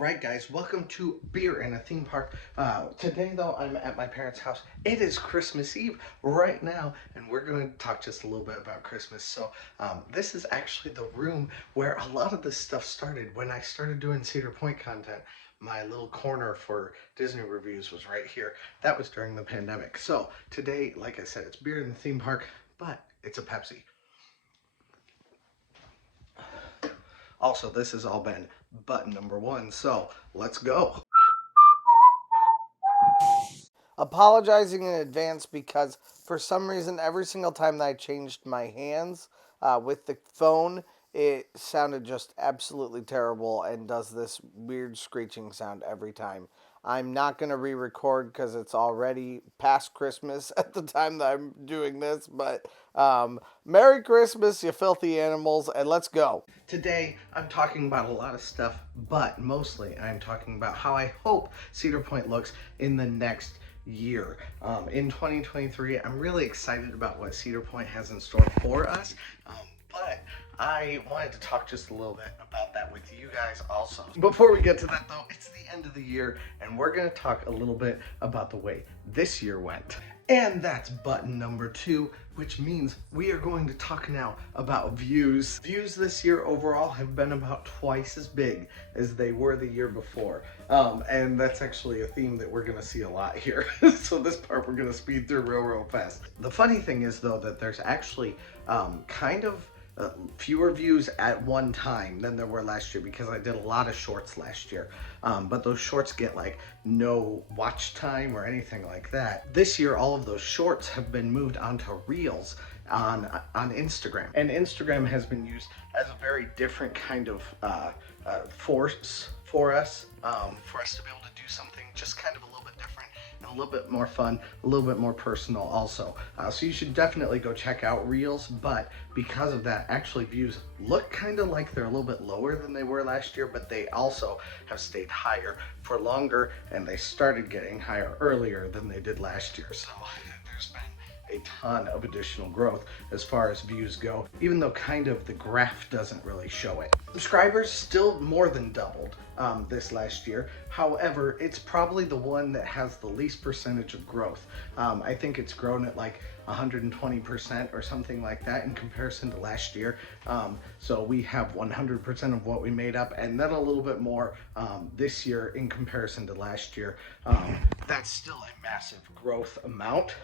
Alright guys, welcome to Beer in a Theme Park. Today though, I'm at my parents' house. It is Christmas Eve right now, and we're going to talk just a little bit about Christmas. So this is actually the room where a lot of this stuff started when I started doing Cedar Point content. My little corner for Disney reviews was right here. That was during the pandemic. So today, like I said, it's Beer in the Theme Park, but it's a Pepsi. Also, this has all been button number one, so let's go. Apologizing in advance because for some reason, every single time that I changed my hands with the phone, it sounded just absolutely terrible and does this weird screeching sound every time. I'm not going to re-record because it's already past Christmas at the time that I'm doing this, but Merry Christmas, you filthy animals, and let's go. Today, I'm talking about a lot of stuff, but mostly I'm talking about how I hope Cedar Point looks in the next year. In 2023, I'm really excited about what Cedar Point has in store for us, but I wanted to talk just a little bit about that with you guys also. Before we get to that though, it's the end of the year and we're going to talk a little bit about the way this year went. And that's button number 2, which means we are going to talk now about views. Views this year overall have been about twice as big as they were the year before. And that's actually a theme that we're gonna see a lot here. So this part we're gonna speed through real fast. The funny thing is though that there's actually kind of fewer views at one time than there were last year because I did a lot of shorts last year. But those shorts get like no watch time or anything like that. This year, all of those shorts have been moved onto Reels on Instagram. And Instagram has been used as a very different kind of force for us to be able to do something just kind of a little bit different and a little bit more fun, a little bit more personal also. So you should definitely go check out Reels, but because of that, actually views look kind of like they're a little bit lower than they were last year, but they also have stayed higher for longer, and they started getting higher earlier than they did last year. So there's been a ton of additional growth as far as views go, even though kind of the graph doesn't really show it. Subscribers still more than doubled this last year. However, it's probably the one that has the least percentage of growth. I think it's grown at like 120% or something like that in comparison to last year. So we have 100% of what we made up, and then a little bit more this year in comparison to last year. That's still a massive growth amount.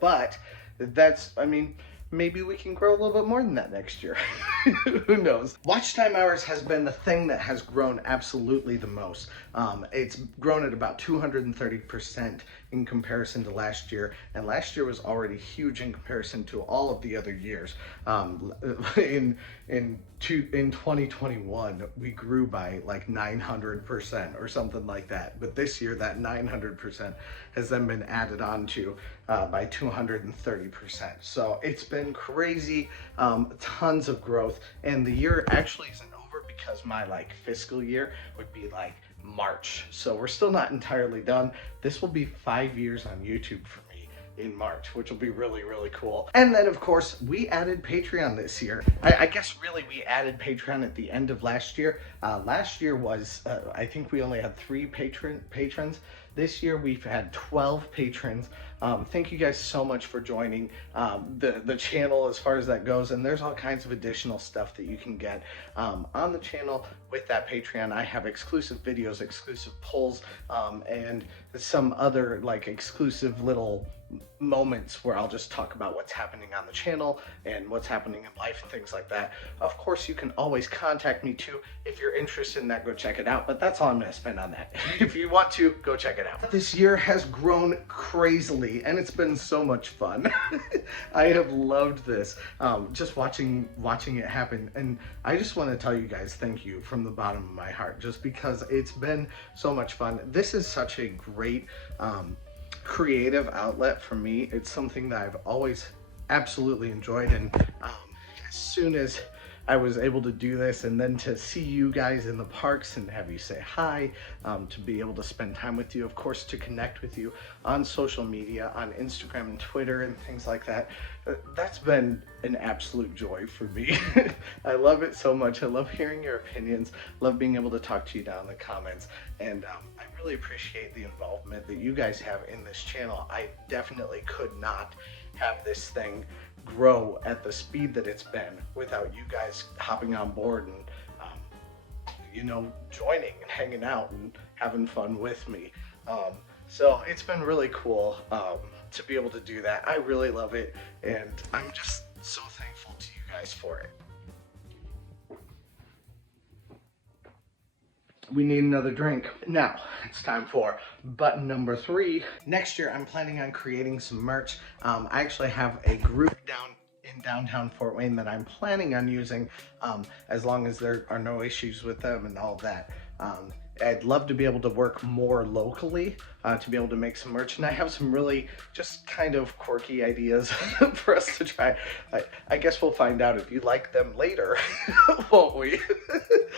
But that's, I mean, maybe we can grow a little bit more than that next year. Who knows? Watch time hours has been the thing that has grown absolutely the most. It's grown at about 230% in comparison to last year, and last year was already huge in comparison to all of the other years. In 2021, we grew by like 900% or something like that. But this year, that 900% has then been added on to by 230%. So it's been crazy, tons of growth, and the year actually isn't over because my like fiscal year would be like March. So we're still not entirely done. This will be 5 years on YouTube for me in March, which will be really cool. And then of course we added Patreon this year. I guess really we added Patreon at the end of last year. Last year was I think we only had 3 patrons. This year we've had 12 patrons. Thank you guys so much for joining the channel as far as that goes, and there's all kinds of additional stuff that you can get on the channel with that Patreon. I have exclusive videos, exclusive polls, and some other like exclusive little moments where I'll just talk about what's happening on the channel and what's happening in life and things like that. Of course, you can always contact me too. If you're interested in that, go check it out, but that's all I'm going to spend on that. If you want to, go check it out. This year has grown crazily, and it's been so much fun. I have loved this, just watching it happen, and I just want to tell you guys thank you from the bottom of my heart, just because it's been so much fun. This is such a great creative outlet for me. It's something that I've always absolutely enjoyed, and as soon as I was able to do this, and then to see you guys in the parks and have you say hi, to be able to spend time with you, of course, to connect with you on social media, on Instagram and Twitter and things like that. That's been an absolute joy for me. I love it so much. I love hearing your opinions, love being able to talk to you down in the comments, and I really appreciate the involvement that you guys have in this channel. I definitely could not have this thing grow at the speed that it's been without you guys hopping on board and you know, joining and hanging out and having fun with me. So it's been really cool to be able to do that. I really love it, and I'm just so thankful to you guys for it. We need another drink. Now, it's time for button number 3. Next year, I'm planning on creating some merch. I actually have a group down in downtown Fort Wayne that I'm planning on using, as long as there are no issues with them and all of that. I'd love to be able to work more locally, to be able to make some merch, and I have some really just kind of quirky ideas for us to try. I guess we'll find out if you like them later, won't we?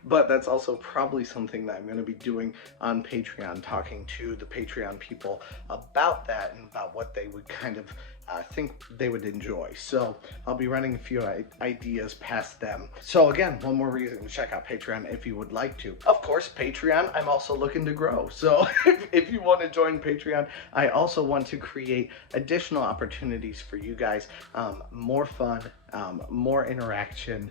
But that's also probably something that I'm going to be doing on Patreon, talking to the Patreon people about that and about what they would kind of think they would enjoy. So I'll be running a few ideas past them. So again, one more reason to check out Patreon if you would like to. Of course, Patreon, I'm also looking to grow. So if you want to join Patreon, I also want to create additional opportunities for you guys, more fun, more interaction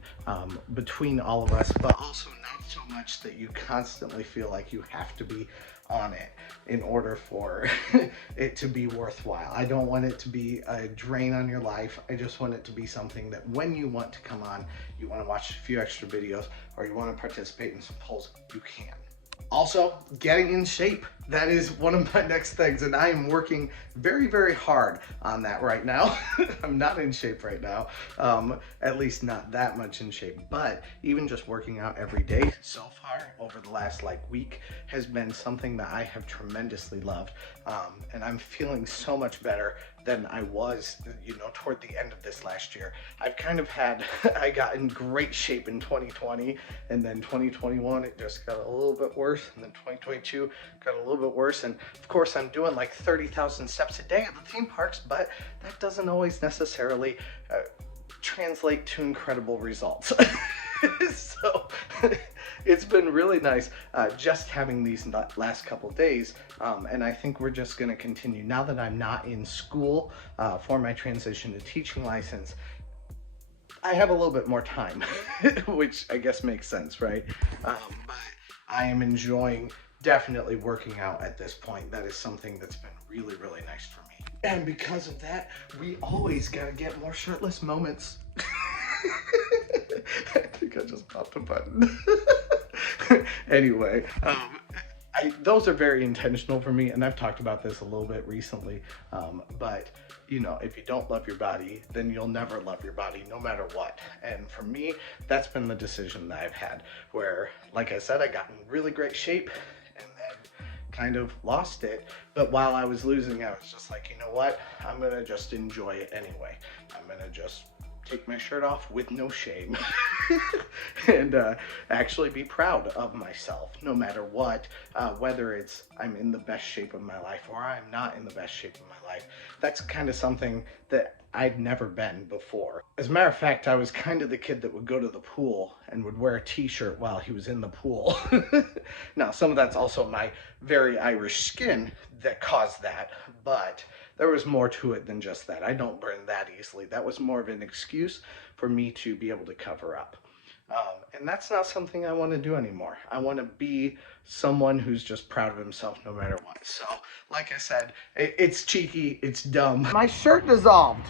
between all of us, but also not so much that you constantly feel like you have to be on it in order for it to be worthwhile. I don't want it to be a drain on your life. I just want it to be something that when you want to come on, you want to watch a few extra videos, or you want to participate in some polls, you can. Also, getting in shape. That is one of my next things, and I am working very, very hard on that right now. I'm not in shape right now, at least not that much in shape, but even just working out every day so far over the last week has been something that I have tremendously loved, and I'm feeling so much better than I was, you know, toward the end of this last year. I've kind of had, I got in great shape in 2020, and then 2021, it just got a little bit worse, and then 2022 got a little bit worse, and of course I'm doing like 30,000 steps a day at the theme parks, but that doesn't always necessarily translate to incredible results. So it's been really nice just having these last couple days, and I think we're just going to continue now that I'm not in school for my transition to teaching license. I have a little bit more time, which I guess makes sense, right? But I am enjoying definitely working out at this point. That is something that's been really, really nice for me. And because of that, we always gotta get more shirtless moments. I think I just popped a button. Anyway, those are very intentional for me, and I've talked about this a little bit recently, but you know, if you don't love your body, then you'll never love your body no matter what. And for me, that's been the decision that I've had, where, like I said, I got in really great shape and then kind of lost it. But while I was losing, I was just like, you know what? I'm gonna just enjoy it anyway. I'm gonna just take my shirt off with no shame and actually be proud of myself no matter what, whether it's I'm in the best shape of my life or I'm not in the best shape of my life. That's kind of something that I'd never been before. As a matter of fact, I was kind of the kid that would go to the pool and would wear a t-shirt while he was in the pool. Now, some of that's also my very Irish skin that caused that, but there was more to it than just that. I don't burn that easily. That was more of an excuse for me to be able to cover up. And that's not something I want to do anymore. I want to be someone who's just proud of himself no matter what. So, like I said, it's cheeky, it's dumb. My shirt dissolved.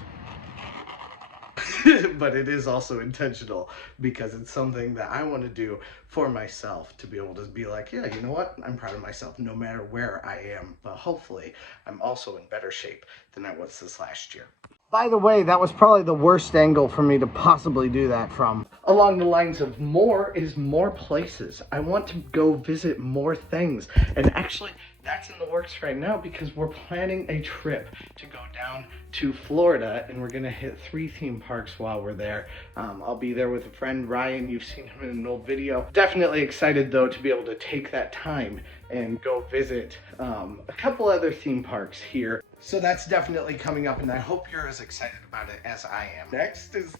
But it is also intentional because it's something that I want to do for myself, to be able to be like, yeah, you know what? I'm proud of myself no matter where I am. But hopefully I'm also in better shape than I was this last year. By the way, that was probably the worst angle for me to possibly do that from. Along the lines of more is more places. I want to go visit more things. And actually, that's in the works right now because we're planning a trip to go down to Florida, and we're gonna hit 3 theme parks while we're there. I'll be there with a friend, Ryan. You've seen him in an old video. Definitely excited though to be able to take that time and go visit a couple other theme parks here. So that's definitely coming up, and I hope you're as excited about it as I am. Next is,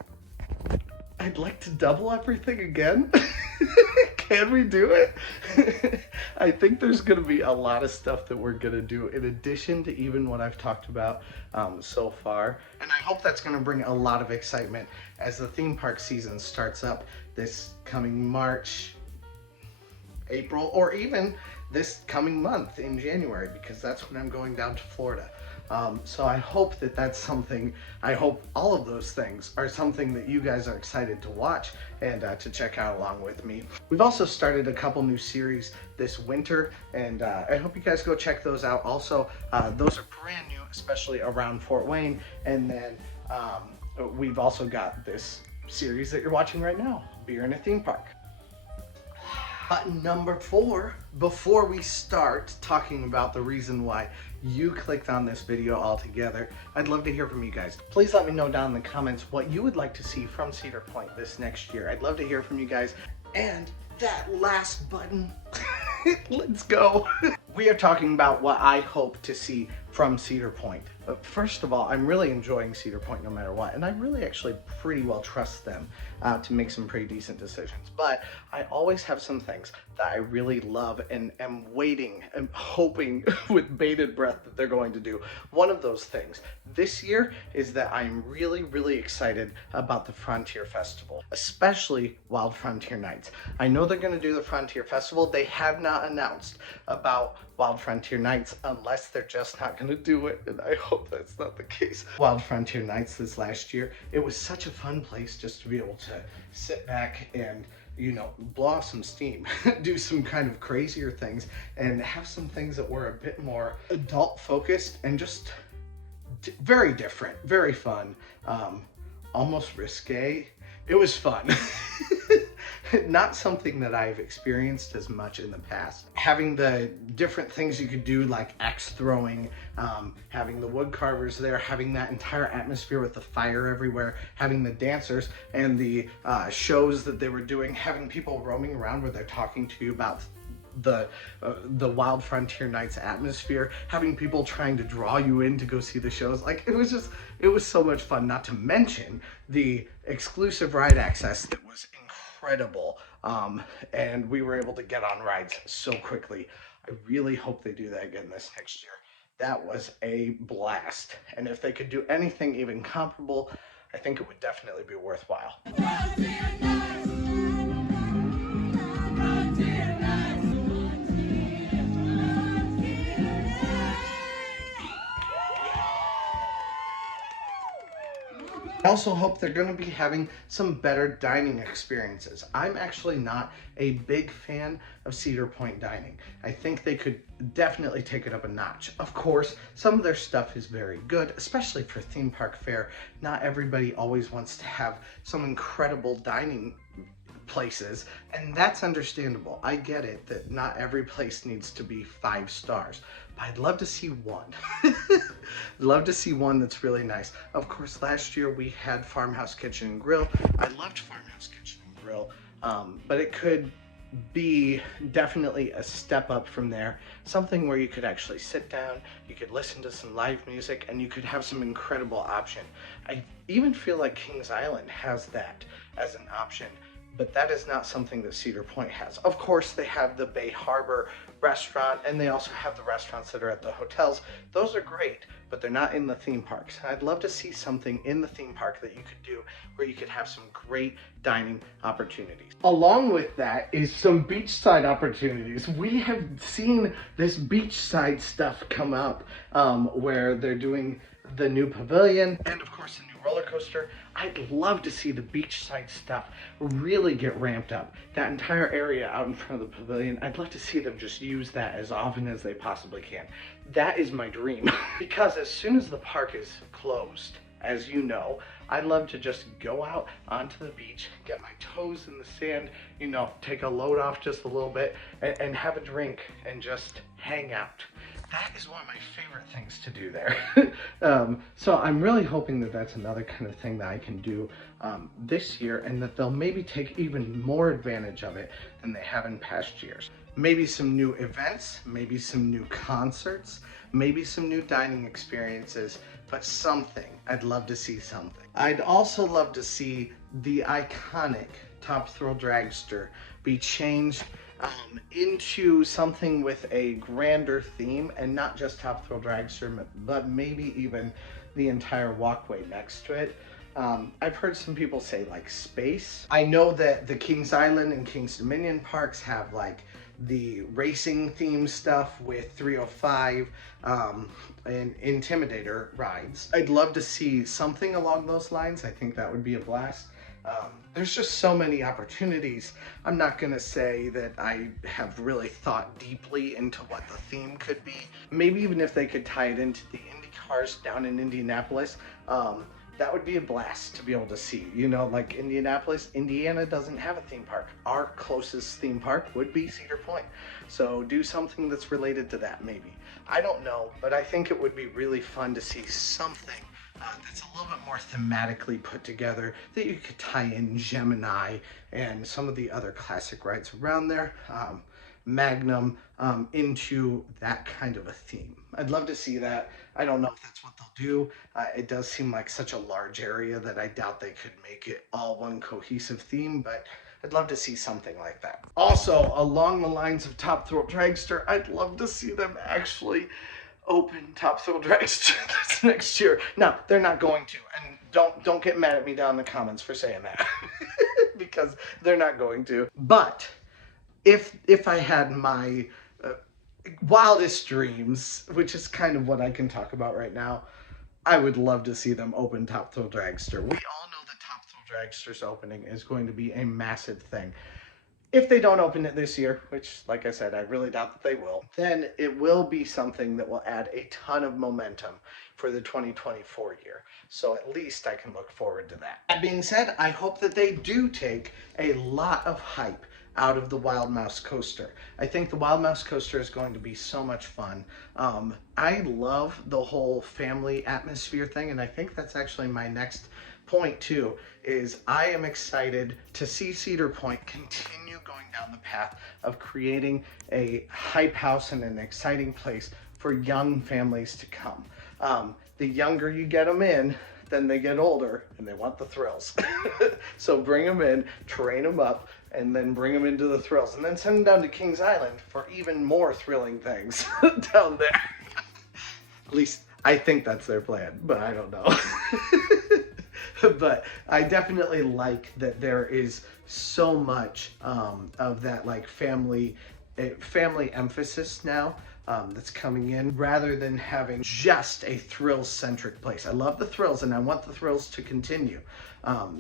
I'd like to double everything again. Can we do it? I think there's going to be a lot of stuff that we're going to do in addition to even what I've talked about so far. And I hope that's going to bring a lot of excitement as the theme park season starts up this coming March, April, or even this coming month in January, because that's when I'm going down to Florida. So I hope that that's something, I hope all of those things are something that you guys are excited to watch and to check out along with me. We've also started a couple new series this winter, and I hope you guys go check those out. Also, those are brand new, especially around Fort Wayne. And then we've also got this series that you're watching right now, Beer in a Theme Park. Button number 4, before we start talking about the reason why you clicked on this video altogether, I'd love to hear from you guys. Please let me know down in the comments what you would like to see from Cedar Point this next year. I'd love to hear from you guys. And that last button, let's go. We are talking about what I hope to see from Cedar Point. But first of all, I'm really enjoying Cedar Point no matter what, and I really actually pretty well trust them to make some pretty decent decisions. But I always have some things that I really love and am waiting and hoping with bated breath that they're going to do. One of those things this year is that I'm really, really excited about the Frontier Festival, especially Wild Frontier Nights. I know they're going to do the Frontier Festival. They have not announced about Wild Frontier Nights unless they're just not going to do it, and I hope that's not the case. Wild Frontier Nights this last year, it was such a fun place just to be able to sit back and, you know, blow off some steam, do some kind of crazier things, and have some things that were a bit more adult focused and just very different, very fun, almost risque. It was fun. Not something that I've experienced as much in the past. Having the different things you could do, like axe throwing, having the wood carvers there, having that entire atmosphere with the fire everywhere, having the dancers and the shows that they were doing, having people roaming around where they're talking to you about the Wild Frontier Nights atmosphere, having people trying to draw you in to go see the shows. Like, it was so much fun, not to mention the exclusive ride access that was incredible. And we were able to get on rides so quickly. I really hope they do that again this next year. That was a blast. And if they could do anything even comparable, I think it would definitely be worthwhile. I also hope they're going to be having some better dining experiences. I'm actually not a big fan of Cedar Point dining. I think they could definitely take it up a notch. Of course, some of their stuff is very good, especially for theme park fare. Not everybody always wants to have some incredible dining places, and that's understandable. I get it that not every place needs to be 5 stars, but I'd love to see one. I'd love to see one that's really nice. Of course, last year we had Farmhouse Kitchen and Grill. I loved Farmhouse Kitchen and Grill, but it could be definitely a step up from there. Something where you could actually sit down, you could listen to some live music, and you could have some incredible option. I even feel like Kings Island has that as an option, but that is not something that Cedar Point has. Of course, they have the Bay Harbor restaurant, and they also have the restaurants that are at the hotels. Those are great, but they're not in the theme parks. I'd love to see something in the theme park that you could do where you could have some great dining opportunities. Along with that is some beachside opportunities. We have seen this beachside stuff come up where they're doing the new pavilion and of course the new roller coaster. I'd love to see the beachside stuff really get ramped up. That entire area out in front of the pavilion, I'd love to see them just use that as often as they possibly can. That is my dream. Because as soon as the park is closed, as you know, I love to just go out onto the beach, get my toes in the sand, you know, take a load off just a little bit, and have a drink and just hang out. that is one of my favorite things to do there. So I'm really hoping that that's another kind of thing that I can do this year, and that they'll maybe take even more advantage of it than they have in past years. Maybe some new events, maybe some new concerts, maybe some new dining experiences, but something. I'd love to see something. I'd also love to see the iconic Top Thrill Dragster be changed into something with a grander theme, and not just Top Thrill Dragster, but maybe even the entire walkway next to it. I've heard some people say like space. I know that the Kings Island and Kings Dominion parks have like the racing theme stuff with 305 and Intimidator rides. I'd love to see something along those lines. I think that would be a blast. There's just so many opportunities. I'm not gonna say that I have really thought deeply into what the theme could be. Maybe even if they could tie it into the Indy cars down in Indianapolis, that would be a blast to be able to see. You know, like Indianapolis, Indiana doesn't have a theme park. Our closest theme park would be Cedar Point. So do something that's related to that maybe. I don't know, but I think it would be really fun to see something that's a little bit more thematically put together, that you could tie in Gemini and some of the other classic rides around there, Magnum, into that kind of a theme. I'd love to see that. I don't know if that's what they'll do. It does seem like such a large area that I doubt they could make it all one cohesive theme, but I'd love to see something like that. Also, along the lines of Top Thrill Dragster, I'd love to see them actually open Top Thrill Dragster this next year. No, they're not going to, and don't get mad at me down in the comments for saying that because they're not going to. But if I had my wildest dreams, which is kind of what I can talk about right now, I would love to see them open Top Thrill Dragster. We all know that Top Thrill Dragster's opening is going to be a massive thing. If they don't open it this year, which, like I said, I really doubt that they will, then it will be something that will add a ton of momentum for the 2024 year. So at least I can look forward to that. That being said, I hope that they do take a lot of hype out of the Wild Mouse Coaster. I think the Wild Mouse Coaster is going to be so much fun. I love the whole family atmosphere thing, and I think that's actually my next point too, is I am excited to see Cedar Point continue going down the path of creating a hype house and an exciting place for young families to come. The younger you get them in, then they get older and they want the thrills. So bring them in, train them up, and then bring them into the thrills, and then send them down to Kings Island for even more thrilling things down there. At least I think that's their plan, but I don't know. But I definitely like that there is so much of that like family emphasis now that's coming in, rather than having just a thrill-centric place. I love the thrills and I want the thrills to continue.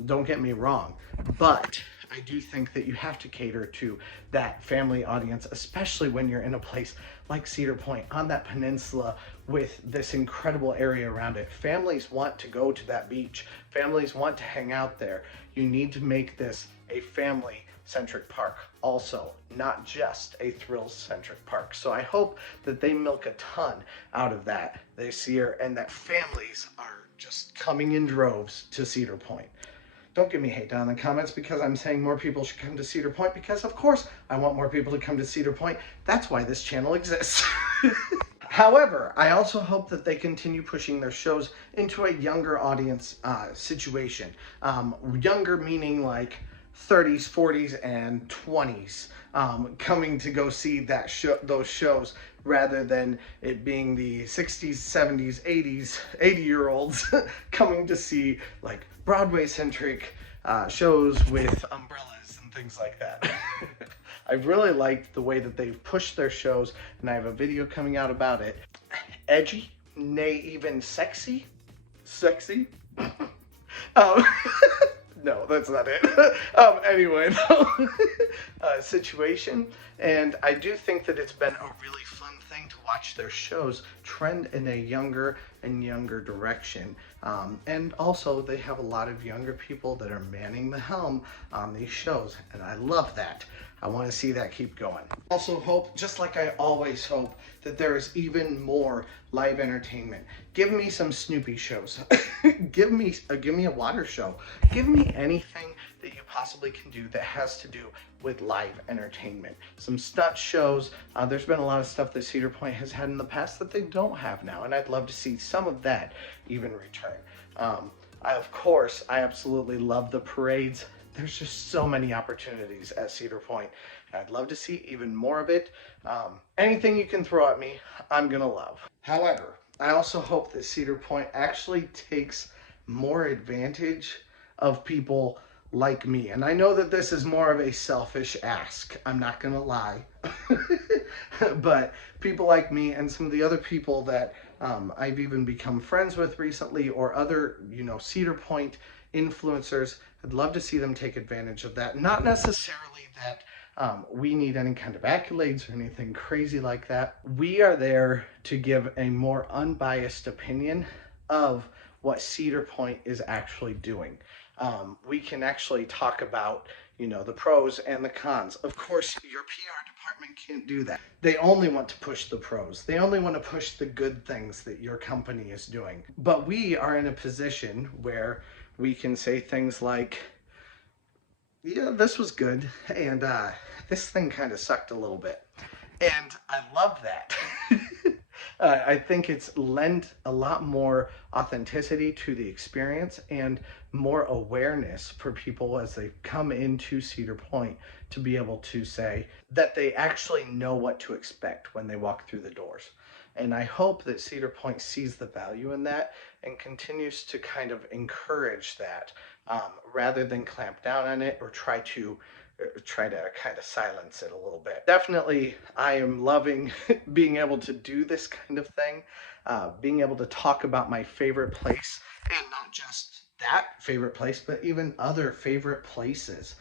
Don't get me wrong, but I do think that you have to cater to that family audience, especially when you're in a place like Cedar Point on that peninsula with this incredible area around it. Families want to go to that beach. Families want to hang out there. You need to make this a family-centric park also, not just a thrill-centric park. So I hope that they milk a ton out of that this year, and that families are just coming in droves to Cedar Point. Don't give me hate down in the comments because I'm saying more people should come to Cedar Point, because of course I want more people to come to Cedar Point. That's why this channel exists. However, I also hope that they continue pushing their shows into a younger audience situation. Younger meaning like 30s, 40s, and 20s coming to go see those shows, rather than it being the 60s, 70s, 80s, 80-year-olds coming to see like Broadway-centric shows with umbrellas and things like that. I've really liked the way that they've pushed their shows, and I have a video coming out about it. Edgy, nay even sexy? Sexy? No, that's not it. Anyway, situation, and I do think that it's been a really fun thing to watch their shows trend in a younger and younger direction. And also, they have a lot of younger people that are manning the helm on these shows, and I love that. I want to see that keep going. Also hope, just like I always hope, that there is even more live entertainment. Give me some Snoopy shows. give me a water show. Give me anything that you possibly can do that has to do with live entertainment. Some stunt shows. There's been a lot of stuff that Cedar Point has had in the past that they don't have now, and I'd love to see some of that even return. Of course, I absolutely love the parades. There's just so many opportunities at Cedar Point. I'd love to see even more of it. Anything you can throw at me, I'm gonna love. However, I also hope that Cedar Point actually takes more advantage of people like me. And I know that this is more of a selfish ask, I'm not gonna lie. But people like me and some of the other people that I've even become friends with recently, or other, Cedar Point influencers, I'd love to see them take advantage of that. Not necessarily that we need any kind of accolades or anything crazy like that. We are there to give a more unbiased opinion of what Cedar Point is actually doing. We can actually talk about, the pros and the cons. Of course, your PR department can't do that. They only want to push the pros. They only want to push the good things that your company is doing. But we are in a position where we can say things like, yeah, this was good, and this thing kind of sucked a little bit. And I love that. I think it's lent a lot more authenticity to the experience and more awareness for people as they come into Cedar Point to be able to say that they actually know what to expect when they walk through the doors. And I hope that Cedar Point sees the value in that and continues to kind of encourage that, rather than clamp down on it or try to kind of silence it a little bit. Definitely, I am loving being able to do this kind of thing, being able to talk about my favorite place, and not just that favorite place, but even other favorite places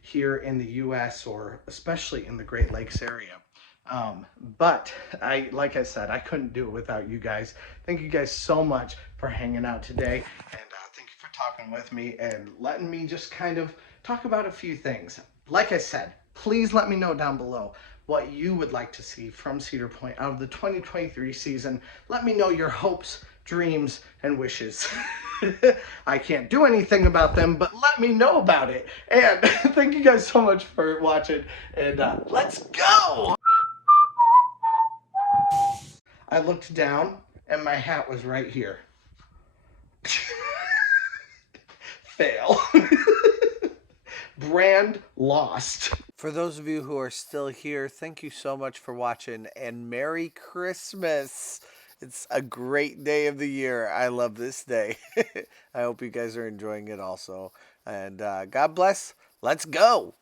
here in the US, or especially in the Great Lakes area. But like I said, I couldn't do it without you guys. Thank you guys so much for hanging out today, and thank you for talking with me and letting me just kind of talk about a few things. Like I said, please let me know down below what you would like to see from Cedar Point out of the 2023 season. Let me know your hopes, dreams, and wishes. I can't do anything about them, but let me know about it. And thank you guys so much for watching, and let's go! I looked down, and my hat was right here. Fail. Brand lost. For those of you who are still here, thank you so much for watching, and Merry Christmas. It's a great day of the year. I love this day. I hope you guys are enjoying it also. And God bless. Let's go.